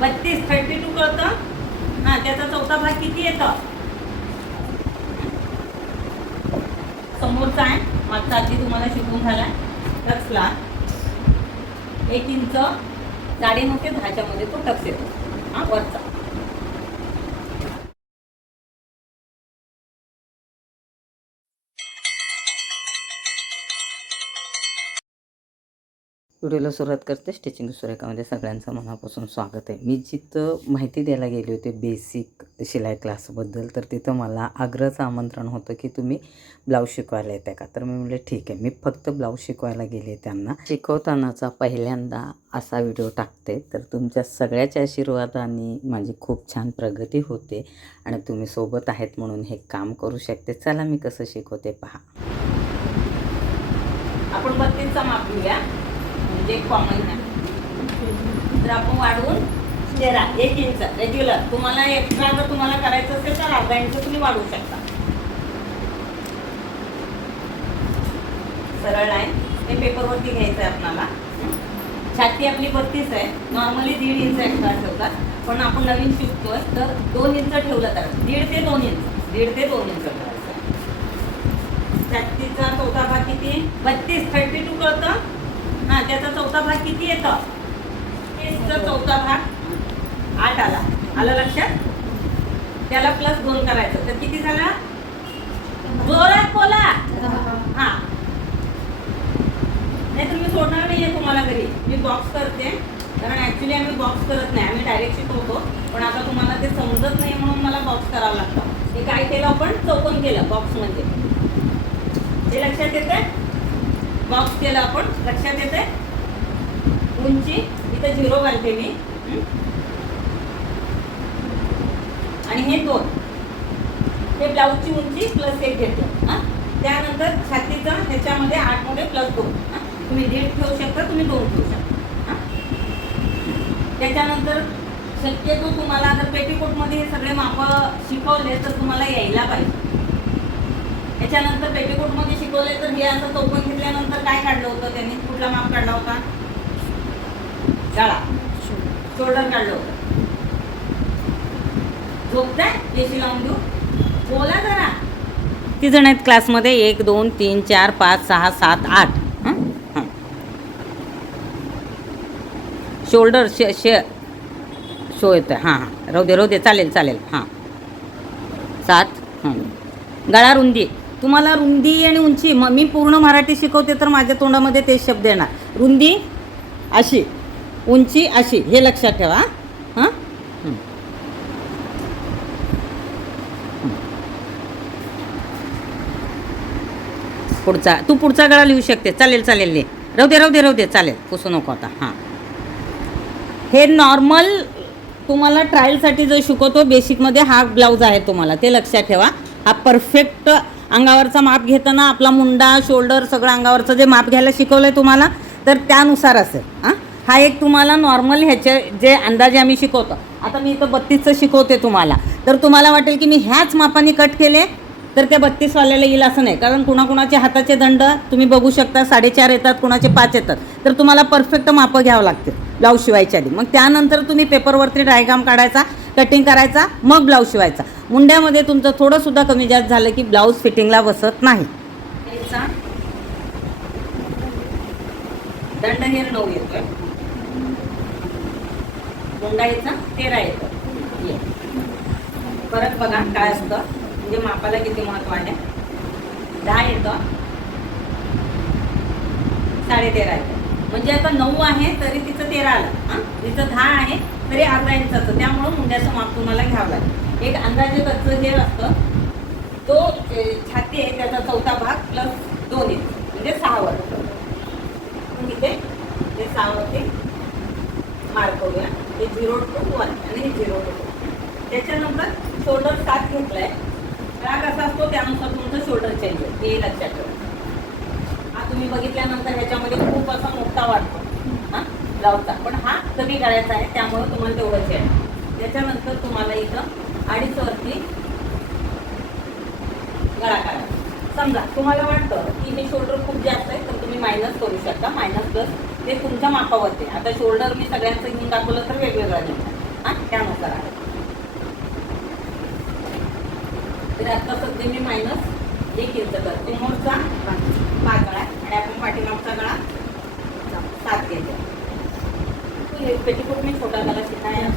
32 32 कळतं ना. त्याचा चौथा भाग किती येतं? समोरचा आहे, मागचा आधी तुम्हाला शिकवून झालाय. टक्सला 1 इंच जाडी नव्हते, 10च्या मध्ये तो टक्स येतो. हा वरचा. व्हिडिओला सुरुवात करते. स्टिचिंग सुरेखामध्ये सगळ्यांचं मनापासून स्वागत आहे. मी जिथं माहिती द्यायला गेले होते बेसिक शिलाई क्लासबद्दल, तर तिथं मला आग्रहाचं आमंत्रण होतं की तुम्ही ब्लाऊज शिकवायला येते का. तर मी म्हटले ठीक आहे. मी फक्त ब्लाऊज शिकवायला गेले. त्यांना शिकवतानाचा पहिल्यांदा असा व्हिडिओ टाकते. तर तुमच्या सगळ्याच्या आशीर्वादाने माझी खूप छान प्रगती होते आणि तुम्ही सोबत आहेत म्हणून हे काम करू शकते. चला मी कसं शिकवते पहा. आपण 32चा माप घेऊया, म्हणजे कॉमन आहे. तर आपण वाढवून 1 इंच रेग्युलर. तुम्हाला एक्स्ट्रा जर तुम्हाला करायचं असेल तर अर्धा इंच तुम्ही वाढवू शकता. सरळ लाईन हे पेपरवरती घ्यायचं आहे आपल्याला. छाती आपली 32 आहे. नॉर्मली 1.5 इंच एक्स्ट्रा ठेवतात, पण आपण नवीन शिकतोय तर 2 इंच ठेवलं तर 1.5 ते 2 इंच, 1.5 ते 2 इंच करायचं. छातीचा चौथा भाग किती? 32 32 कळतं ना. त्याचा चौथा भाग किती येतं? 30चा चौथा भाग 8 आला. आलं लक्षात? त्याला +2 करायचं तर किती झाला? जोरात बोला. हा, नाही तर मी सोडणार नाहीये तुम्हाला घरी. मी बॉक्स करते, कारण ऍक्च्युली आम्ही बॉक्स करत नाही, आम्ही डायरेक्ट शिकवतो. पण आता तुम्हाला ते समजत नाही म्हणून मला बॉक्स करावा लागतं. हे काय केलं आपण? चौकोन केलं बॉक्स म्हणजे. हे लक्षात येते? बॉक्स केलं आपण, लक्षात येते? उंची इथं 0 घालते मी, आणि हे 2. हे ब्लाऊजची उंची +1 घेतो. त्यानंतर छातीचा ह्याच्यामध्ये 8 मध्ये +2. तुम्ही 1.5 ठेवू शकता, तुम्ही 2 ठेवू शकता. त्याच्यानंतर शक्यतो तुम्हाला जर पेटीकोटमध्ये हे सगळे माप शिकवले तर तुम्हाला यायला पाहिजे. त्याच्यानंतर पेटीकोटमध्ये शिकवले तर हे असं चौकोन घेतल्यानंतर काय काढलं होतं त्यांनी? कुठला माप काढला होता? गळा, शोल्डर काढलं होतं. झोपताय? केशी लावून देऊ? बोला जरा. किती जण आहेत क्लासमध्ये? 1 2 3 4 5 6 7 8. शोल्डर शो येतं. हां हां, राहू दे चालेल चालेल. हां 7. गळा रुंदी. तुम्हाला रुंदी आणि उंची, मग मी पूर्ण मराठी शिकवते तर माझ्या तोंडामध्ये तेच शब्द येणार. रुंदी अशी, उंची अशी, हे लक्षात ठेवा. हां पुढचा, तू पुढचा गळा लिहू शकते. चालेल चालेल, ले. राहू दे चालेल, पुसू नको आता. हां, हे नॉर्मल तुम्हाला ट्रायलसाठी जो शिकवतो बेसिकमध्ये हा ब्लाऊज आहे तुम्हाला, ते लक्षात ठेवा. हा परफेक्ट अंगावरचा माप घेताना आपला मुंडा, शोल्डर सगळं अंगावरचं जे माप घ्यायला शिकवलं आहे तुम्हाला, तर त्यानुसार असेल. हा एक तुम्हाला नॉर्मल ह्याचे जे अंदाजे आम्ही शिकवतो. आता मी इथं 32चं शिकवते तुम्हाला, तर तुम्हाला वाटेल की मी ह्याच मापाने कट केले तर त्या 32 वाल्याला येईल असं नाही. कारण कुणाकुणाचे हाताचे दंड तुम्ही बघू शकता, 4.5 येतात, कुणाचे 5 येतात. तर तुम्हाला परफेक्ट मापं घ्यावं लागते ब्लाऊज शिवायच्या आधी. मग त्यानंतर तुम्ही पेपरवरती डायग्राम काढायचा, कटिंग करायचा, मग ब्लाऊज शिवायचा. मुंड्यामध्ये तुमचं थोडंसुद्धा कमी जास्त झालं की ब्लाऊज फिटिंगला बसत नाही. दंड हे 9 येतोय, मुंडाईचा 13 येतो. परत बघा काय असतं, म्हणजे मापाला किती महत्व आहे. 10 येतं, 13.5 येतं. म्हणजे आता 9 आहे तरी तिचं 13 आलं. तिचं 10 आहे तरी अर्धा इंचाचं. त्यामुळं मुंड्याचं माप तुम्हाला घ्यावं लागेल. एक अंदाजे कच्चं हे असतं, तो छाती आहे त्याचा चौथा भाग +2 इंच, म्हणजे 6 वर. इथे ते 6 वरती मार्क करूया. हे 0 to 1 आणि हे 0 to 2. त्याच्यानंतर शोल्डर 7 घेतलाय. राग असा असतो त्यानुसार तुमचं शोल्डर चेंज होईल, हे लक्षात ठेवा. हा तुम्ही बघितल्यानंतर ह्याच्यामध्ये खूप असा मोठा वाटतो ब्लाऊजचा, पण हा कमी करायचा आहे, त्यामुळे तुम्हाला तेवढंच आहे. त्याच्यानंतर तुम्हाला इथं 2.5 वरती गळा काढा. समजा तुम्हाला वाटतं की हे शोल्डर खूप जास्त आहे तर तुम्ही मायनस करू शकता. मायनस प्लस ते तुमच्या मापावरती. आता शोल्डर मी सगळ्यांचं घेऊन दाखवलं तर वेगवेगळं घेतलं. हां त्यानुसार आहे. तर आता सध्या मी -1 इंच करते. समोरचा 5 गळा आणि आपण पाठीमागचा गळा 7 घेतो. पेटीकोट मी छोटा गळा शिकाय हा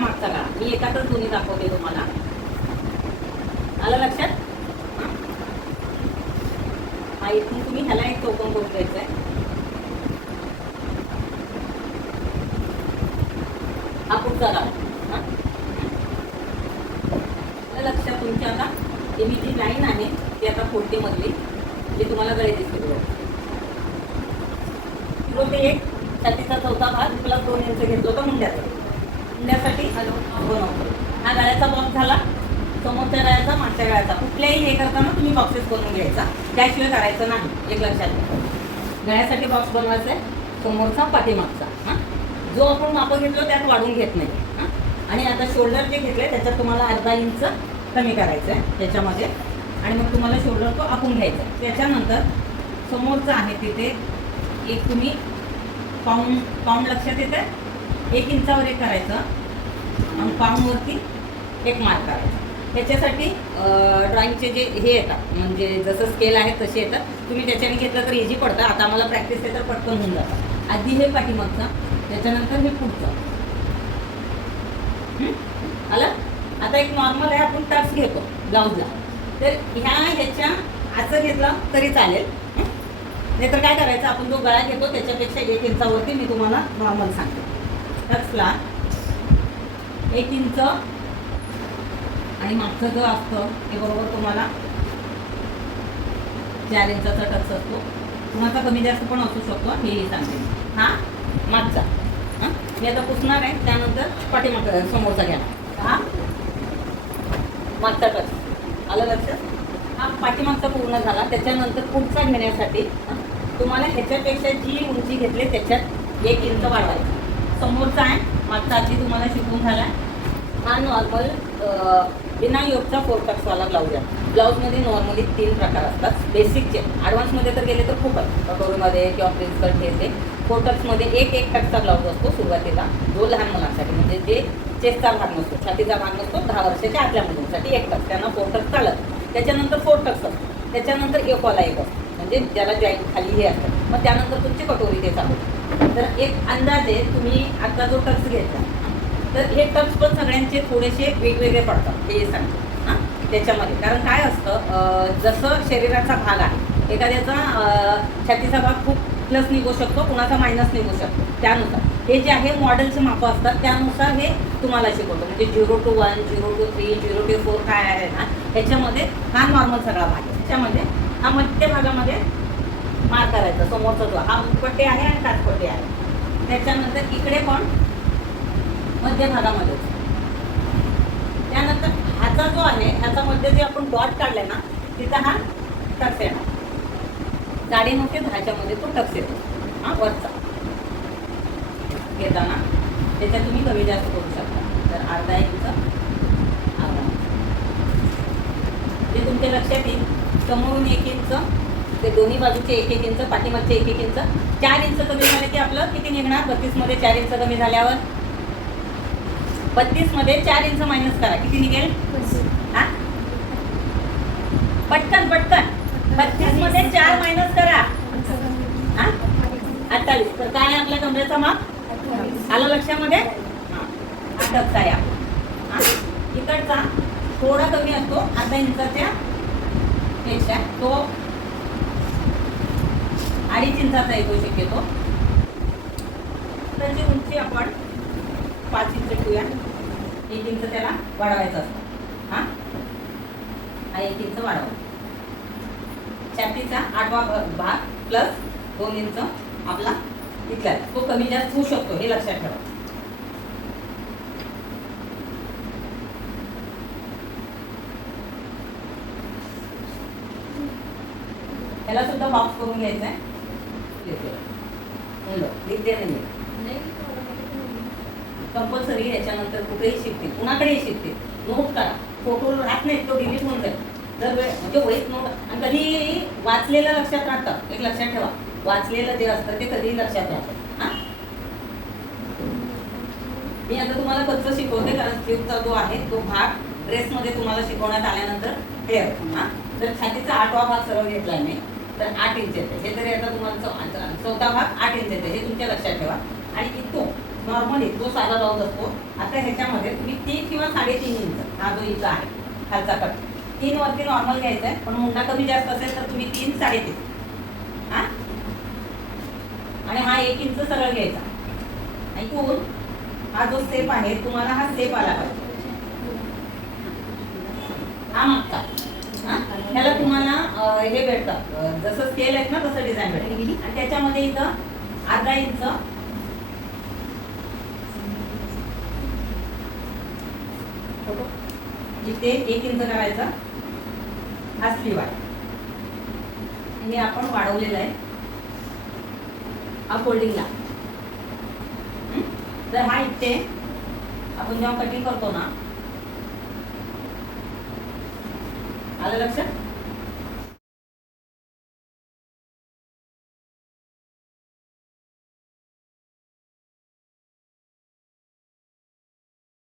मागचा गळा मी एकातच दोन्ही दाखवते तुम्हाला. आलं लक्षात? हा इथून तुम्ही ह्याला एक चौकोन करून द्यायचा आहे. हा पुढचा गळा. लक्षात तुमच्या आता ही मी जी लाईन आहे ती आता 40 मधली जे तुम्हाला गळे दिसते ते एक छातीचा चौथा भाग प्लस 2 इंच घेतलो तर मुंड्यासाठी बनवतो. हा गळ्याचा बॉक्स झाला. समोरच्या गळ्याचा मागच्या गळ्याचा कुठल्याही हे करताना तुम्ही बॉक्सेस बनवून घ्यायचा, त्याशिवाय करायचं नाही. एक लक्षात घ्या. गळ्यासाठी बॉक्स बनवायचा आहे समोरचा पाठीमागचा. हां जो आपण मापं घेतलो त्यात वाढून घेत नाही. हां आणि आता शोल्डर जे घेतले त्याच्यात तुम्हाला अर्धा इंच कमी करायचं आहे त्याच्यामध्ये आणि मग तुम्हाला शोल्डर तो आखून घ्यायचा आहे. त्याच्यानंतर समोरचं आहे तिथे एक तुम्ही पाऊंड लक्षात येतं 1 इंचावर एक करायचं आणि पाऊंडवरती एक मार्क करायचा. त्याच्यासाठी ड्रॉइंगचे जे हे येतात म्हणजे जसं स्केल आहे तसे येतात. तुम्ही त्याच्याने घेतलं तर इझी पडतं. आता आम्हाला प्रॅक्टिस आहे तर पटकन होऊन जातं. आधी हे पाठीमागचं त्याच्यानंतर हे पुढचं. आलं? आता एक नॉर्मल आहे आपण टक्स घेतो ब्लाऊजला. तर ह्याच्या असं घेतलं तरी चालेल. नाहीतर काय करायचं आपण जो गळा घेतो त्याच्यापेक्षा 1 इंचावरती मी तुम्हाला नॉर्मल सांगते. टक्सला 1 इंच आणि मागचं जो असतं ते बरोबर तुम्हाला 4 इंचाचा टक्स असतो. कुणाचा कमी जास्त पण असू शकतो हेही सांगते. हा मागचा. हां मी आता पुसणार आहे त्यानंतर पाठीमागचा समोरचा घ्या. हा मागचा टक्स आलं लक्षात? हा पाठीमागचा पूर्ण झाला. त्याच्यानंतर पुढचा घेण्यासाठी तुम्हाला ह्याच्यापेक्षा जी उंची घेतली त्याच्यात 1 इंच वाढवायचं. समोरचा आहे मागचा आधी तुम्हाला शिकून झाला. हा नॉर्मल बिना योगचा 4 टक्सवाला ब्लाऊज आहे. ब्लाऊजमध्ये नॉर्मली 3 प्रकार असतात बेसिकचे. ॲडव्हान्समध्ये तर गेले तर खूप आहे. कटोरीमध्ये किंवा प्रिन्स कट हे 4 टक्समध्ये एक टक्सचा ब्लाऊज असतो सुरुवातीला जो लहान मुलांसाठी म्हणजे जे चेस्टचा भाग नसतो छातीचा भाग नसतो 10 वर्षाच्या आतल्या मुलांसाठी 1 टक्स त्यांना 4 टक्स चालत. त्याच्यानंतर 4 टक्स असतो. त्याच्यानंतर एकवाला एक असतो म्हणजे ज्याला जॉईंट खाली हे असतं. मग त्यानंतर तुमची कटोरी ते चालू. तर एक अंदाजे तुम्ही आता जो टक्स घेतला तर हे टक्स पण सगळ्यांचे थोडेसे वेगवेगळे पडतात हे सांगतो. हां त्याच्यामध्ये कारण काय असतं जसं शरीराचा भाग आहे एखाद्याचा छातीचा भाग खूप प्लस निघू शकतो कुणाचा मायनस निघू शकतो. त्यानुसार हे जे आहे मॉडेलचे मापं असतात त्यानुसार हे तुम्हाला शिकवतो. म्हणजे 0 to 1 0 to 3 0 to 4 काय आहे ना ह्याच्यामध्ये हा नॉर्मल सगळा भाग आहे. त्याच्यामध्ये हा मध्य भागामध्ये मार करायचा समोरचा जो हा मुखपट्टी आहे आणि काचपट्टी आहे. त्याच्यानंतर इकडे पण मध्य भागामध्ये. त्यानंतर ह्याचा जो आहे ह्याचा मध्ये जे आपण डॉट काढलाय ना तिथं हा टक्स येणार. 9.5 ते 10च्या मध्ये तो टक्स येतो. हा वरचा घेताना त्याच्यात तुम्ही कमी जास्त करू शकता. तर अर्धा इंच अर्धा जे तुमच्या लक्षात येईल. समोरून 1 इंच ते दोन्ही बाजूचे 1 इंच पाठीमागचे 1 इंच 4 इंच कमी झाले की आपलं किती निघणार 32 मध्ये 4 इंच कमी झाल्यावर 32 मध्ये 4 इंच मायनस करा किती निघेल. हा पटकन 32 मध्ये 4 मायनस करा. हा 48. तर काय आपल्या कमरेचा माप आलं लक्षामध्ये. हा टक्स आहे हा इकडचा थोडा कमी असतो अर्धा इंचाच्या पेक्षा तो 2.5 इंचाचा येतो शक्यतो. त्याची उंची आपण 5 इंच ठेवूया. 1 इंच त्याला वाढवायचं असतं. हा 1 इंच वाढवा. छातीचा 8वा भाग प्लस 2 इंच आपला तिथला तो कमी जास्त होऊ शकतो हे लक्षात ठेवा. त्याला सुद्धा बॉक्स करून घ्यायचा आहे. कंपल्सरी याच्यानंतर कुठेही शिकतील कुणाकडेही शिकतील. नोट करा. फोटो राहत नाही तो डिलीट होऊन जाईल. जर म्हणजे वहीत नोट आणि कधी वाचलेलं लक्षात राहतं. एक लक्षात ठेवा वाचलेलं जे असतं ते कधीही लक्षात राहतं. हां, मी आता तुम्हाला कच्चं शिकवते, कारण स्लीवचा जो आहे तो भाग ड्रेसमध्ये तुम्हाला शिकवण्यात आल्यानंतर क्लिअर. हां, तर छातीचा 8वा भाग सरळ घेतला आहे मी, तर 8 इंच येते. हे तरी आता तुम्हाला 4था भाग 8 इंच येते, हे तुमच्या लक्षात ठेवा. आणि इथून नॉर्मली जो साधा ब्लाऊज असतो, आता ह्याच्यामध्ये तुम्ही 3 किंवा 3.5 इंच हा जो इंच आहे खालचा कट, 3 वरती नॉर्मल घ्यायचा आहे. पण मुंडा कमी जास्त असेल तर तुम्ही 3, 3.5. हां, आणि हा 1 इंच सरळ घ्यायचा. ऐकून हा जो सेप आहे तुम्हाला हा सेप आला पाहिजे, हा मागचा. हां, ह्याला तुम्हाला हे भेटतं, जसं स्केल आहेत ना तसं डिझाईन भेटते. आणि त्याच्यामध्ये इथं अर्धा इंच इथे 1 इंच करायचा, हा स्लीव आहे. हे आपण वाढवलेलं आहे हा फोल्डिंगला. तर हा इथे आपण जेव्हा कटिंग करतो ना, आलं लक्षात?